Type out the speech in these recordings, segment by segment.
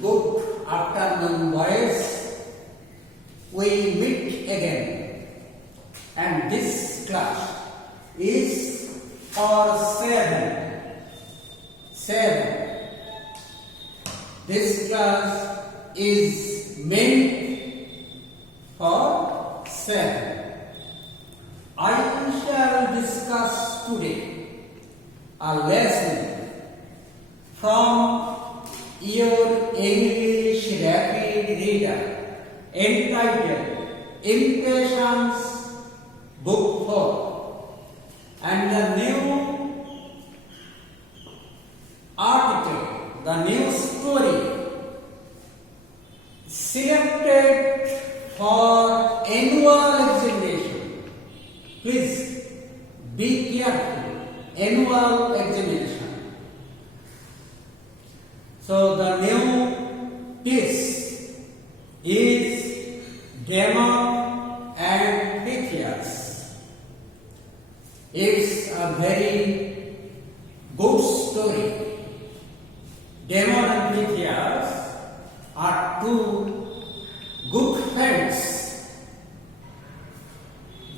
Good afternoon, boys. We meet again, and this class is for 7. This class is meant for 7. I shall discuss today a lesson from your English Rapid Reader entitled Impatience Book 4, and the new article, the new story selected for annual examination. Please be careful. Annual examination. So the new piece is Damon and Pythias. It's a very good story. Damon and Pythias are two good friends.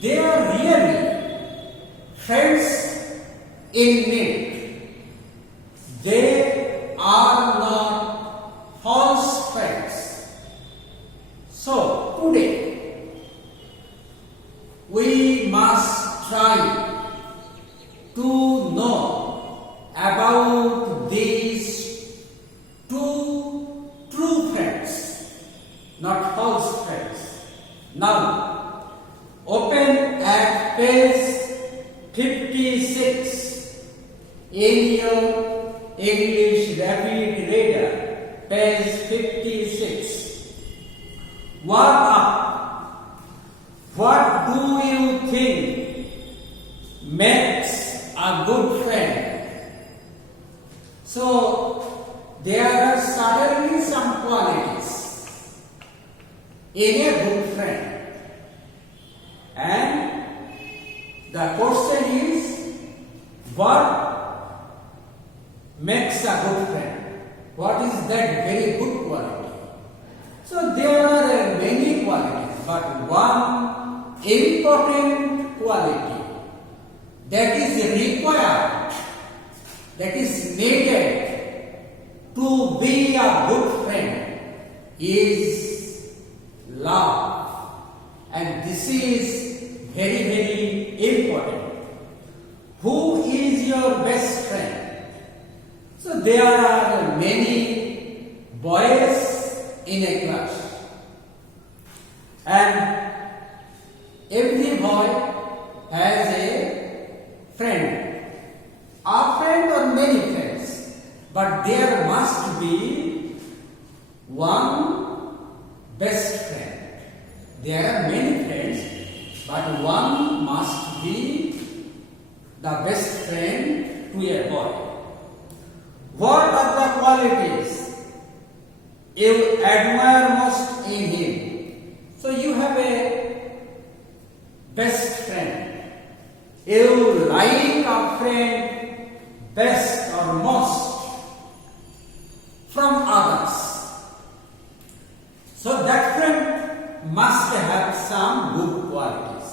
They are really friends in need. They are not false friends. So today we must try to know about these two true friends, not false friends. Now open at page 56 in your English Rapid Reader, page 56. What do you think makes a good friend? So, there are certainly some qualities in a good friend. And the question is, what makes a good friend? What is that very good quality? So there are many qualities, but one important quality that is required, that is needed to be a good friend is love. And this is very, very important. Who is your best friend? So there are many boys in a class, and every boy has a friend or many friends, but there must be one best friend. There are many friends, but one must be the best friend to a boy. What are the qualities you admire most in him? So you have a best friend. You like a friend best or most from others. So that friend must have some good qualities.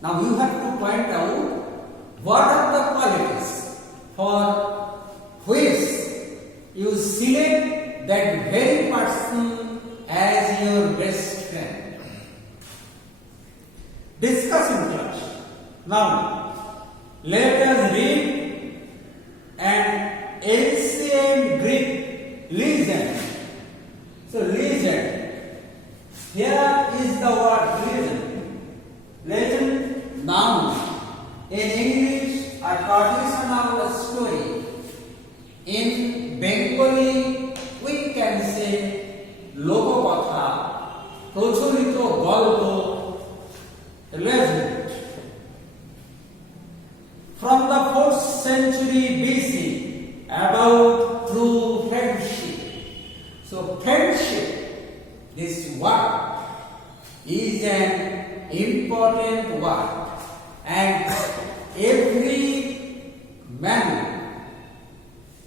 Now you have to point out what are the qualities for which you select that very person as your best friend. Discuss in class. Now, let us read an ancient Greek legend. So, legend. Here is the word legend. Legend, noun. In English, a traditional story. In Bengali, we can say lokokatha, procholito golpo, legend. From the 4th century BC, about true friendship. So friendship, this word is an important word, and every man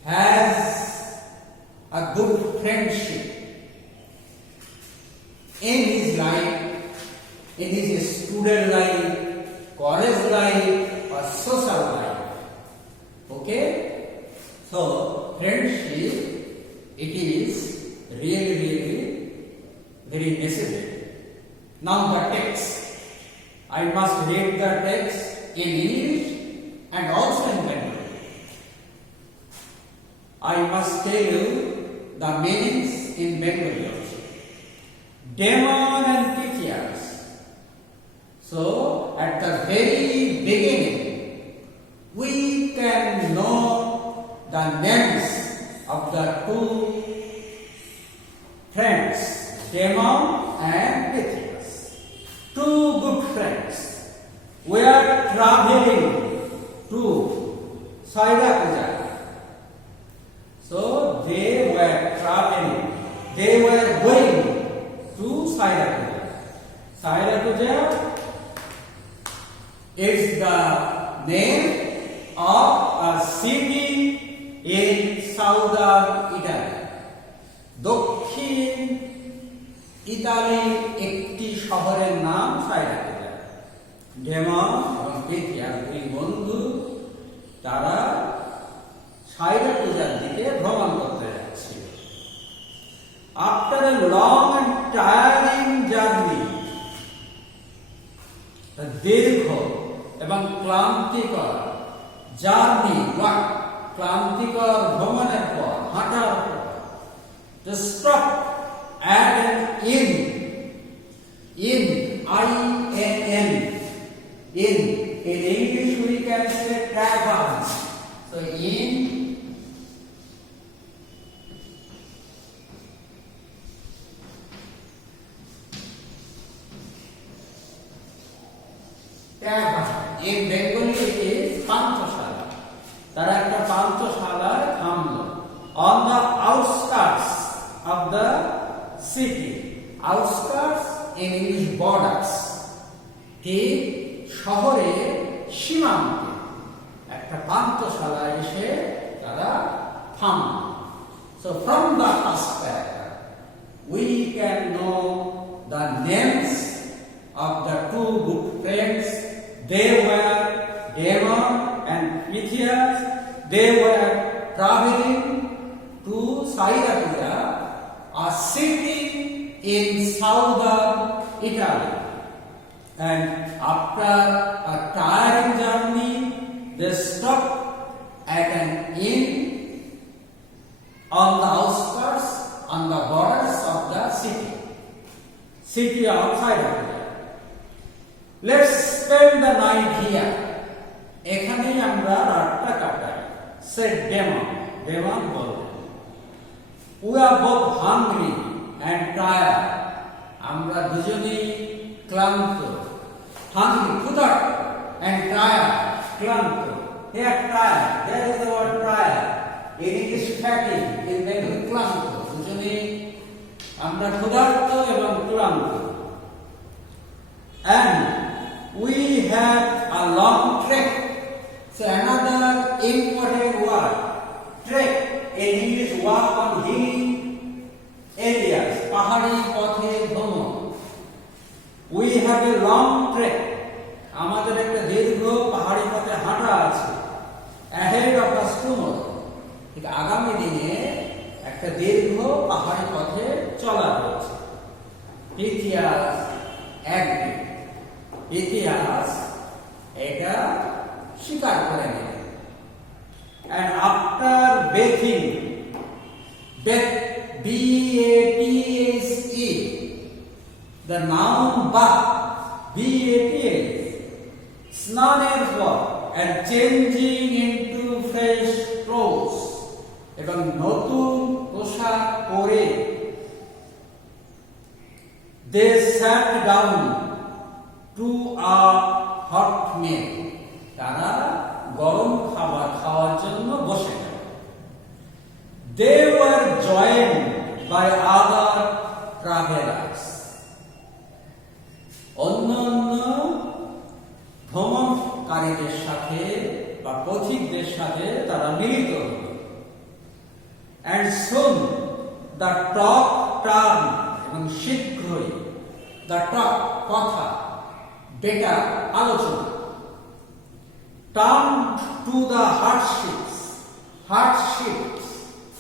has a good friendship in his life, in his student life, college life, or social life. Okay? So, friendship, it is really very necessary. Now the text. I must read the text in English and also in Bengali. I must tell you the meanings in Bengali also. Demon and Pythias. So, at the very beginning, we can know the names of the two friends, Demon and Pythias. Two good friends were traveling to Sairapuja. So they were traveling, they were going to Sairapuja. Sairapuja is the name of a city in southern Italy. দক্ষিণ ইতালির একটি শহরের নাম সাইরাকুজা। Demon এবং পিথিয়াস দুই বন্ধু, তারা সাইরাকুজার দিকে ভ্রমণ করতে যাচ্ছিল। After a long and tiring journey, দীর্ঘ এবং ক্লান্তিকর জার্নি বা ক্লান্তিকর ভ্রমণের পর, হাঁটার পর, to stop at an inn, I-N-N, in English we can say taverns. So inn, tavern, in Bengali it is পান্থশালা। তারা একটা পান্থশালায় থামলো on the outskirts of the city. Outskirts in English borders. ঠিক শহরের সীমান্তে একটা পান্থশালায় এসে তারা থামল। So from the first paragraph we can know the names of the two good friends. They were Demon and Pythias. They were traveling to Sairapuja, a city in southern Italy. And after a tiring journey, they stopped at an inn on the outskirts, on the borders of the city of Sairapuja. Let's spend the night here. এখানেই আমরা রাতটা কাটাই, said Demon. Demon বললেন, we are both hungry and tired. আমরা দুজনেই ক্লান্ত, hungry, ক্ষুধার্ত, and tired, ক্লান্ত। Here tired, there is the word tired. In English fatigue, in Bengali ক্লান্ত। দুজনেই আমরা ক্ষুধার্ত এবং ক্লান্ত। And we have a long trek. So another important word, trek. In English, walk on hilly areas, পাহাড়ি পথে ভ্রমণ। We have a long trek. আমাদের একটা দীর্ঘ পাহাড়ি পথে হাঁটা আছে। Ahead of us tomorrow. ঠিক আগামী দিনে একটা দীর্ঘ পাহাড়ি পথে চলা রয়েছে। Pythias agreed. Pythias এটা স্বীকার করে নিলেন। And after bathing, B-A-T-H-E, the noun bath, B-A-T-H, স্নানের পর, and changing into fresh clothes, এবং নতুন পোশাক পরে, they sat down to a hot meal. তারা গরম খাবার খাওয়ার জন্য বসে গেল। They were joined by other travelers. অন্যান্য ভ্রমণকারীদের সাথে বা পথিকদের সাথে তারা মিলিত হল। And soon the talk turn এবং শীঘ্রই, দ্য টক কথা, ডেটা আলোচনা, turn to the hardships, hardships,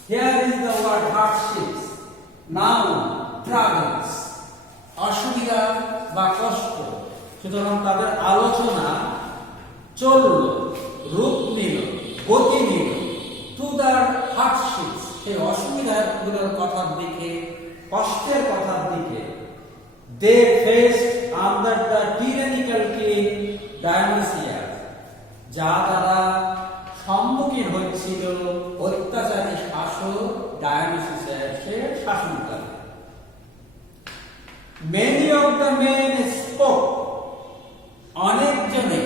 here is the word hardships, now troubles, অসুবিধা বা কষ্ট। সুতরাং তাদের আলোচনা চলল, রূপ নিল, গতি নিল টু দ্য হার্ডশিপস, সেই অসুবিধাগুলোর কথার দিকে, কষ্টের কথার দিকে। They faced under the tyrannical king Dionysius, যা তারা সম্মুখীন হচ্ছিল অত্যাচারী শাসক ডায়োনিসিয়াসের শাসনকালে। Many of the men spoke, অনেকজনে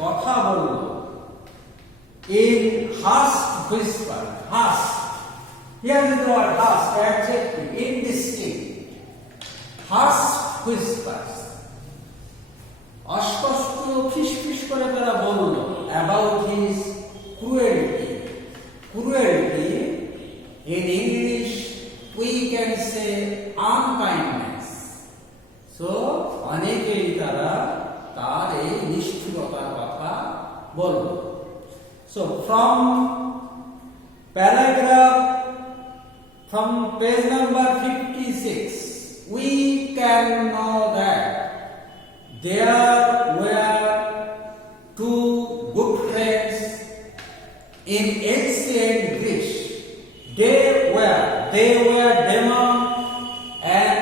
কথা বলল, in hushed whisper, hushed, here is the word hushed, adjective, indistinct, hushed whispers, অস্পষ্ট ফিসফিস করে তারা বলল about his cruelty. Cruelty in English we can say unkindness. So অনেকেই তারা তার এই নিষ্ঠুরতার কথা বলল। So from page number 56 we can know that there were two good friends in ancient Greece. They were Damon and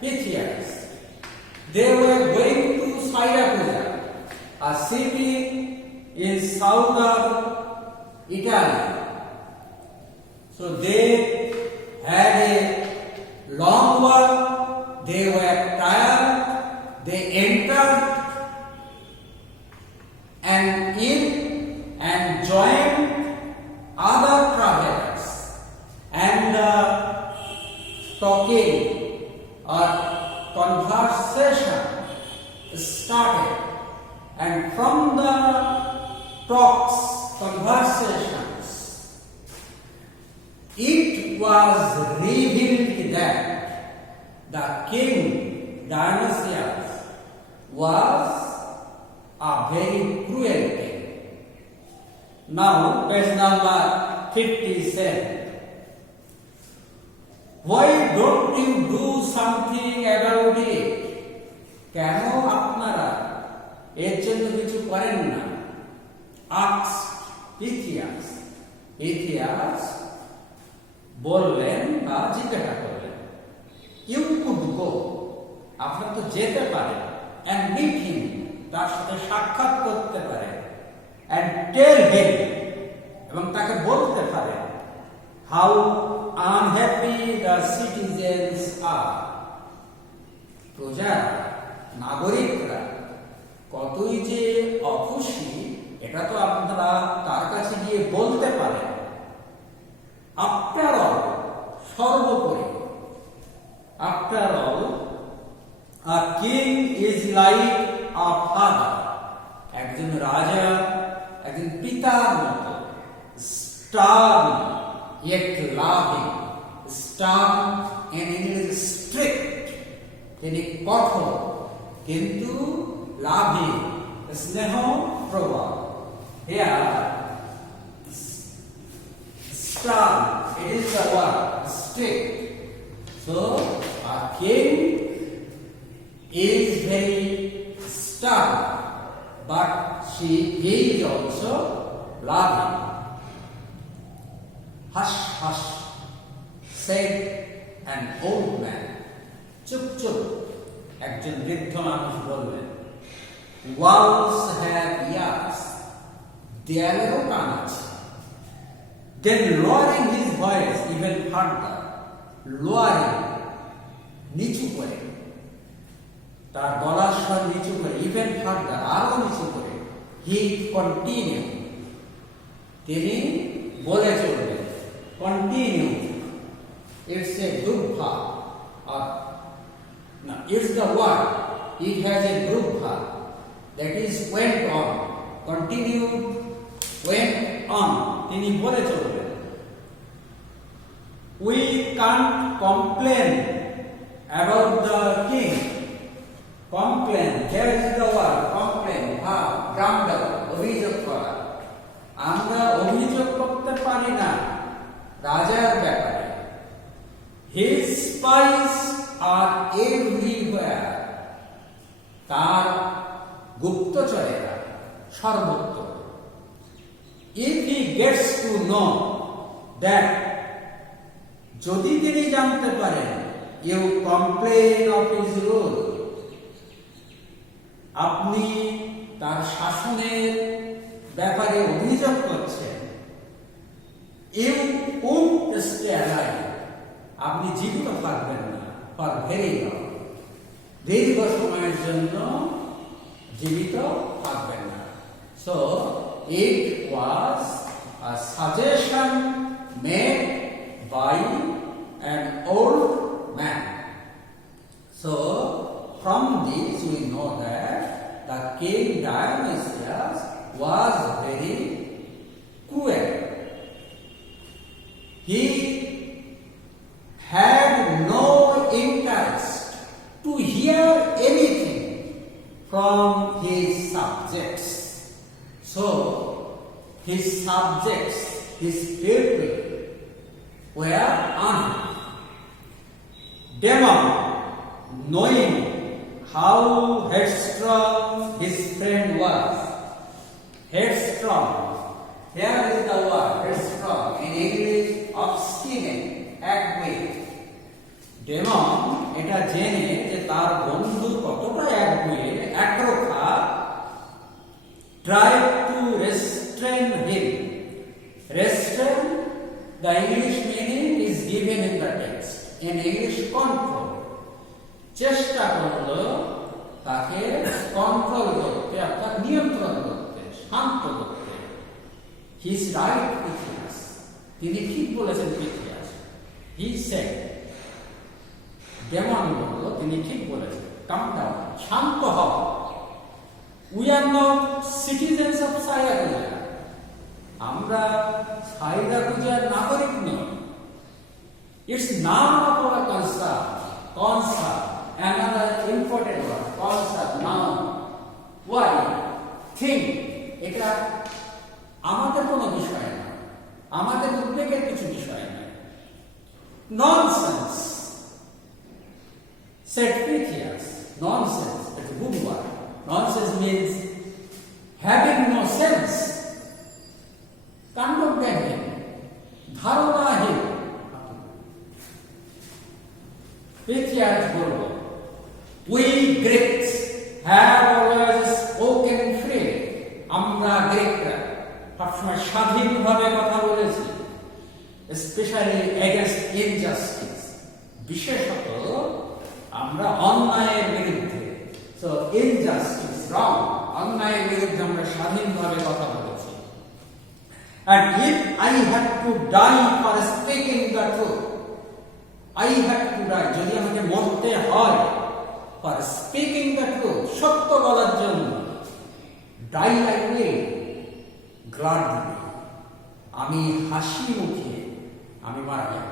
Pythias. They were going to Syracuse, a city in southern Italy. So they had a long walk. They were tired. They entered and in and joined other travelers, and talking or conversation started, and from the conversations, it was revealed that the king Dionysius was a very cruel king. Now, page number 57. Why don't you do something about it? কেন আপনারা এর জন্য কিছু করেন না? asked Pythias. Pythias বললেন বা জিজ্ঞাসা করলেন, you could go, আপনারা তো যেতে পারেন, and meet him, তার সাথে সাক্ষাৎ করতে পারেন, and tell him, এবং তাকে বলতে পারেন, how unhappy the citizens are, প্রজা নাগরিকরা কতই যে অখুশি, এটা তো আপনারা তার কাছে গিয়ে বলতে পারেন। আফটার অল, সর্বোপরি, after all a king is like a father, একজন রাজা একজন পিতার মতো, stern yet loving, stern in English strict, তিনি কঠোর কিন্তু লাভিং, স্নেহ প্রবল। Here stern, it is the word strict. So a king is very stern, but he is also loving. Hush, hush, said an old man. চুপ চুপ, একজন বৃদ্ধ মানুষ বললেন। Walls have ears, দেয়ালেরও কান আছে। Then lowering his voice even further, lowering, নিচু করে, তার গলার স্বর নিচু করে, even further, আরো নিচু করে, he continued, তিনি বলে চললেন, continue, it's a group verb, or no, it's the word, it has a group verb, that is went on, continued, went on, তিনি বলে চললেন। We can't complain about the king. Complain, here is the word, complain, grumble, অভিযোগ করা। আমরা অভিযোগ করতে পারি না রাজার ব্যাপারে। His spies are everywhere. তার গুপ্তচরেরা সর্বত্র। If he gets to know that, যদি তিনি জানতে পারেন, you complain of his rule, আপনি তার শাসনের ব্যাপারে অভিযোগ করছেন, you won't stay alive, আপনি জীবিত থাকবেন না for very long, দীর্ঘ সময়ের জন্য জীবিত থাকবেন না। So it was a suggestion made by an old man. So from this we know that the king Dionysius was very cruel. He had no interest to hear anything from his subjects. So his subjects, his people, were unhappy. Demon, knowing how headstrong his friend was, headstrong, here is the word headstrong, in English obstinate, একগুঁয়ে। Demon এটা জেনে যে তার বন্ধু কতটা একগুঁয়ে, একরোখা, tried to restrain him. Restrain, the English meaning is given in the text. In English, control. চেষ্টা করলো তাকে কন্ট্রোল করতে, অর্থাৎ নিয়ন্ত্রণ করতে, শান্ত করতে। He is right, Pythias. তিনি ঠিক বলেছেন Pythias. He said, ডেমন বলল, তিনি ঠিক বলেছেন, calm down, শান্ত হও। We are not citizens of Siracusa. আমরা সাইরাকুজার নাগরিক নই। It's none of our concern. Concern, another important word. Concern, noun. Why? Think. এটা আমাদের কোনো বিষয় না, আমাদের উদ্বেগের কিছু বিষয় না। Nonsense, said Pythias. Nonsense, it's a good word. Nonsense means having no sense, কাণ্ডজ্ঞানহীন, ধারণাহীন। Pythias বলল, we Greeks have always spoken freely. আমরা গ্রিকরা সবসময় স্বাধীনভাবে কথা বলেছি, especially against injustice, বিশেষত আমরা অন্যায়ের বিরুদ্ধে। So injustice, wrong, অন্যায়ের বিরুদ্ধে আমরা স্বাধীনভাবে কথা বলেছি। And if I had to die for speaking the truth, I had to die, যদি আমাকে মরতে হয় for speaking the truth, সত্য বলার জন্য, die I will gladly, আমি হাসি মুখে আমি মারা যাব।